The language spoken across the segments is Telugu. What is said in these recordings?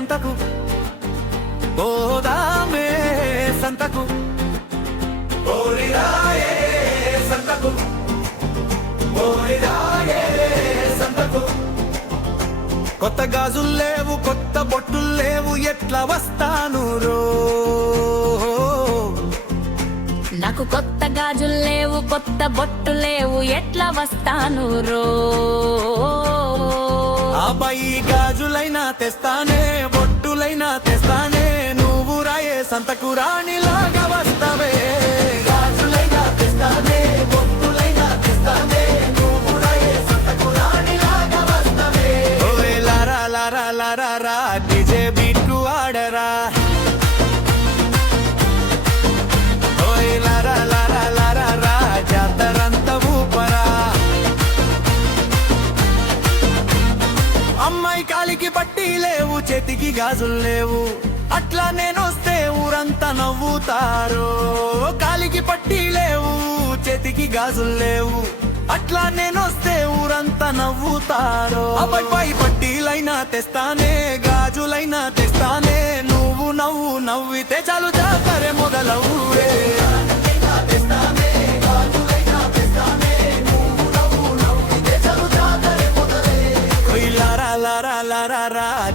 సంతకు పోదామే సంతకు ఓరిరాయే సంతకు ఓరిరాయే సంతకు కొత్త గాజులు లేవు కొత్త బొట్టులు లేవు ఎట్లా వస్తాను రో నాకు కొత్త గాజులు లేవు కొత్త బొట్టు లేవు ఎట్లా వస్తాను రో అబ్బాయి గాజులైనా తెస్తానే బొట్టులైనా తెస్తానే నువ్వు రాయే సంతకు రాణిలాగా వస్తావే గాజులైనా తెస్తానే బొట్టులైనా తెస్తానే నువ్వు రాయే సంతకు రాణిలాగా వస్తావే ఓయ్ లారా లారా లారా రా డీజే బీట్ ఆడరా ఓయ్ లారా లారా లారా రా జాతరంతా ఊపరా అమ్మాయి కాలికి పట్టి లేవు చేతికి గాజులు లేవు అట్లా నేనొస్తే ఊరంతా నవ్వుతారు కాలికి పట్టి లేవు చేతికి గాజులు లేవు అట్లా నేనొస్తే ఊరంతా నవ్వుతారు అబ్బాయి పట్టీలైనా తెస్తానే గాజులైనా తెస్తానే నువ్వు నవ్వితే చాలు జాతరే మొదలవురే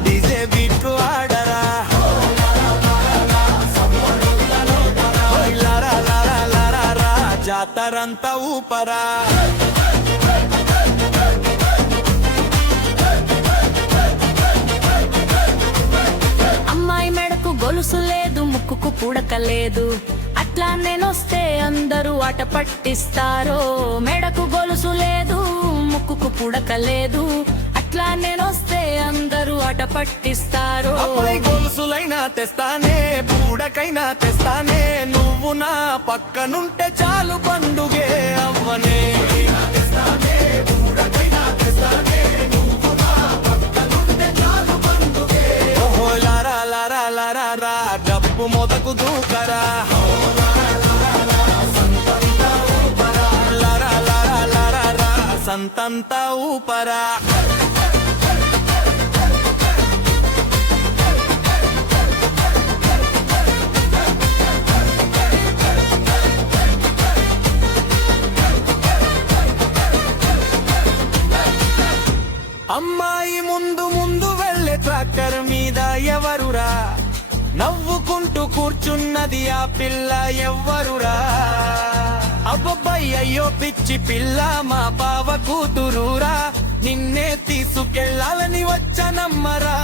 డీజే బీట్ ఆడరా జాతరంతా ఊపరా అమ్మాయి మెడకు గొలుసు లేదు ముక్కుకు పుడక లేదు అట్లా నేనొస్తే అందరూ ఆట పట్టిస్తారో మెడకు గొలుసు లేదు ముక్కుకు పుడక లేదు అట్లా నేనొస్తే అందరూ ఆట పట్టిస్తారు గొలుసులైనా తెస్తానే పూడకైనా తెస్తానే నువ్వు నా పక్కనుంటే చాలు పండుగే అవ్వనే ఓహో లారా లారా లారా రా డప్పు మొదకు దూకరా లారా లారా లారా రా సంతంతా ఊపరా అమ్మాయి ముందు ముందు వెళ్ళే ట్రాక్టర్ మీద ఎవరురా నవ్వుకుంటూ కూర్చున్నది ఆ పిల్ల ఎవ్వరురా అబ్బబ్బాయి అయ్యో పిచ్చి పిల్ల మా బావ కూతురురా నిన్నే తీసుకెళ్ళాలని వచ్చనమ్మరా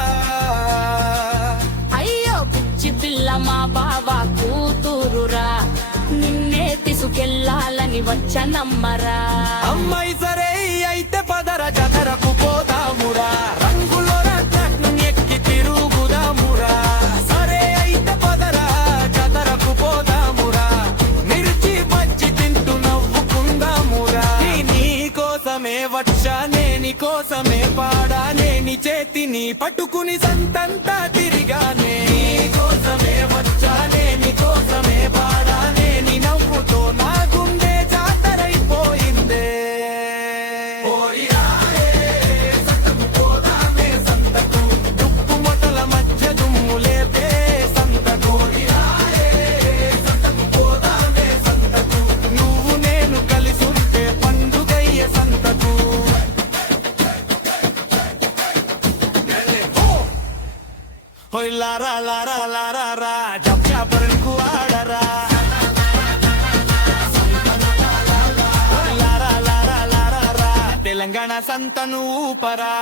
అయ్యో పిచ్చి పిల్ల మా బావ కూతురురా నిన్నే తీసుకెళ్ళాలని వచ్చనమ్మరా అమ్మాయి సరే అయితే పదర జాతరకు పోదామురా రంగులో రత్నం ఎక్కి తిరుగుదామురా సరే అయితే పదర జాతరకు పోదామురా మిర్చి బజ్జి తింటూ నవ్వుకుందామురా నీ కోసమే వచ్చానే నీ కోసమే పాడానే నీ చేతిని పట్టుకుని సంతంతా తిరిగానే నీ కోసమే వచ్చానే నీ కోసమే పాడానే నీ నవ్వుతో నా గుండె జాతరైపోయిందే దుప్పు మొటల మధ్య దుమ్ము లేపే సంతకు నువ్వు నేను కలిసుంటే పండుగయ్య సంతకు హోయ్ లారా లారా లారా రా జప్చా పరుకు ఆడరా లారా లారా లారా రా తెలంగాణ సంతను ఊపరా